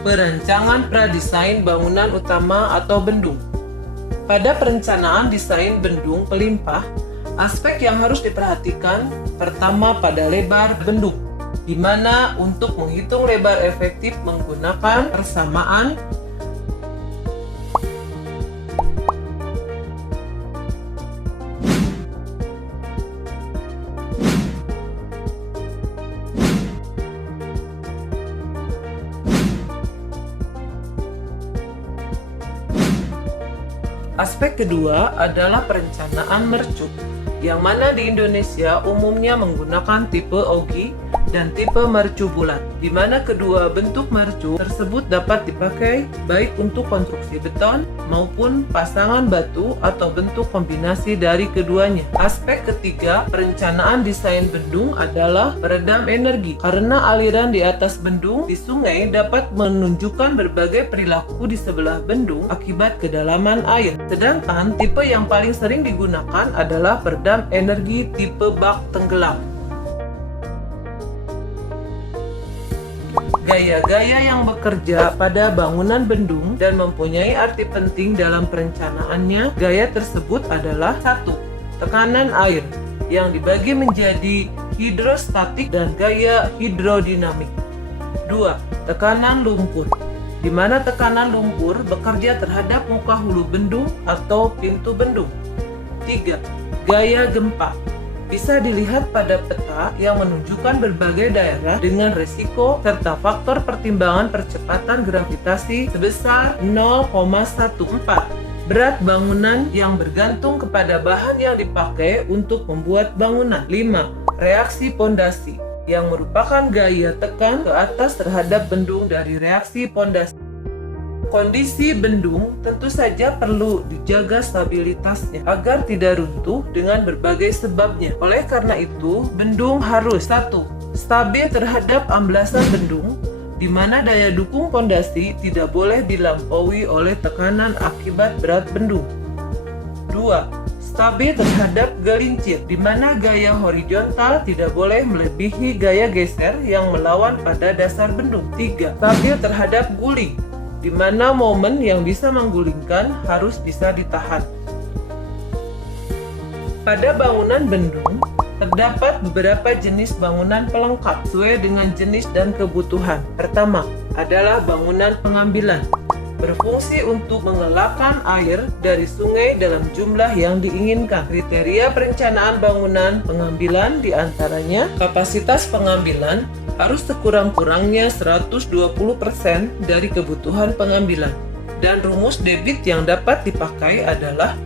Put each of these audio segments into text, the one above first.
Perancangan pradesain bangunan utama atau bendung. Pada perencanaan desain bendung pelimpah, aspek yang harus diperhatikan pertama pada lebar bendung, di mana untuk menghitung lebar efektif menggunakan persamaan Aspek kedua adalah perencanaan mercu, yang mana di Indonesia umumnya menggunakan tipe ogi dan tipe mercu bulat, di mana kedua bentuk mercu tersebut dapat dipakai baik untuk konstruksi beton maupun pasangan batu atau bentuk kombinasi dari keduanya. Aspek ketiga perencanaan desain bendung adalah peredam energi, karena aliran di atas bendung di sungai dapat menunjukkan berbagai perilaku di sebelah bendung akibat kedalaman air. Sedangkan tipe yang paling sering digunakan adalah peredam energi tipe bak tenggelam. Gaya-gaya yang bekerja pada bangunan bendung dan mempunyai arti penting dalam perencanaannya. Gaya tersebut adalah 1. Tekanan air, yang dibagi menjadi hidrostatik dan gaya hidrodinamik. 2. Tekanan lumpur, di mana tekanan lumpur bekerja terhadap muka hulu bendung atau pintu bendung. 3. Gaya gempa, bisa dilihat pada peta yang menunjukkan berbagai daerah dengan resiko serta faktor pertimbangan percepatan gravitasi sebesar 0,14. Berat bangunan yang bergantung kepada bahan yang dipakai untuk membuat bangunan. 5. Reaksi pondasi, yang merupakan gaya tekan ke atas terhadap bendung dari reaksi pondasi. Kondisi bendung tentu saja perlu dijaga stabilitasnya agar tidak runtuh dengan berbagai sebabnya. Oleh karena itu, bendung harus 1. Stabil terhadap amblasan bendung, di mana daya dukung pondasi tidak boleh dilampaui oleh tekanan akibat berat bendung. 2. Stabil terhadap gelincir, di mana gaya horizontal tidak boleh melebihi gaya geser yang melawan pada dasar bendung. 3. Stabil terhadap guling, di mana momen yang bisa menggulingkan harus bisa ditahan. Pada bangunan bendung, terdapat beberapa jenis bangunan pelengkap sesuai dengan jenis dan kebutuhan. Pertama adalah bangunan pengambilan, berfungsi untuk mengelakkan air dari sungai dalam jumlah yang diinginkan. Kriteria perencanaan bangunan pengambilan diantaranya kapasitas pengambilan harus sekurang-kurangnya 120% dari kebutuhan pengambilan, dan rumus debit yang dapat dipakai adalah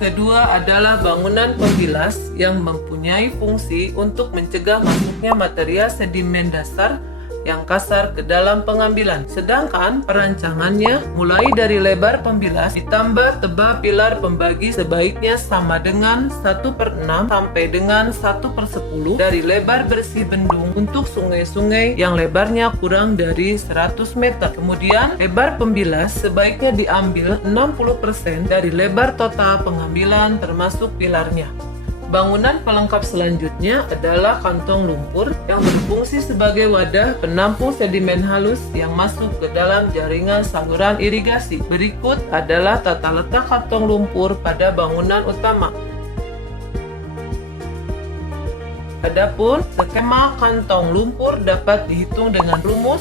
kedua adalah bangunan pembilas yang mempunyai fungsi untuk mencegah masuknya material sedimen dasar yang kasar ke dalam pengambilan. Sedangkan perancangannya mulai dari lebar pembilas ditambah tebal pilar pembagi sebaiknya sama dengan 1/6 sampai dengan 1/10 dari lebar bersih bendung untuk sungai-sungai yang lebarnya kurang dari 100 meter. Kemudian lebar pembilas sebaiknya diambil 60% dari lebar total pengambilan termasuk pilarnya. Bangunan pelengkap selanjutnya adalah kantong lumpur yang berfungsi sebagai wadah penampung sedimen halus yang masuk ke dalam jaringan saluran irigasi. Berikut adalah tata letak kantong lumpur pada bangunan utama. Adapun skema kantong lumpur dapat dihitung dengan rumus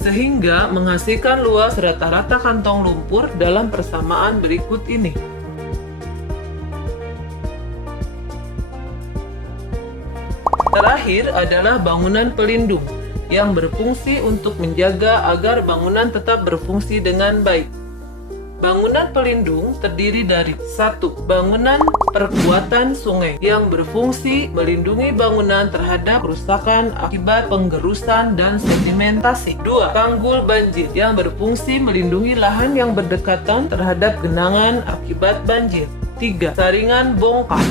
sehingga menghasilkan luas rata-rata kantong lumpur dalam persamaan berikut ini. Terakhir adalah bangunan pelindung yang berfungsi untuk menjaga agar bangunan tetap berfungsi dengan baik. Bangunan pelindung terdiri dari 1. Bangunan perkuatan sungai yang berfungsi melindungi bangunan terhadap kerusakan akibat penggerusan dan sedimentasi. 2. Tanggul banjir yang berfungsi melindungi lahan yang berdekatan terhadap genangan akibat banjir. 3. Saringan bongkar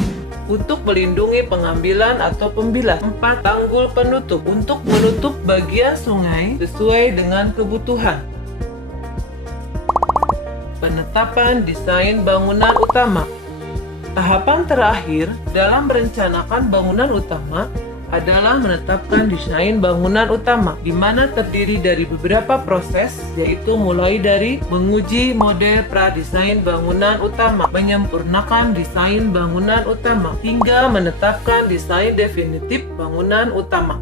untuk melindungi pengambilan atau pembilas. 4. Tanggul penutup untuk menutup bagian sungai sesuai dengan kebutuhan. Penetapan desain bangunan utama. Tahapan terakhir dalam merencanakan bangunan utama adalah menetapkan desain bangunan utama, di mana terdiri dari beberapa proses, yaitu mulai dari menguji model pradesain bangunan utama, menyempurnakan desain bangunan utama, hingga menetapkan desain definitif bangunan utama.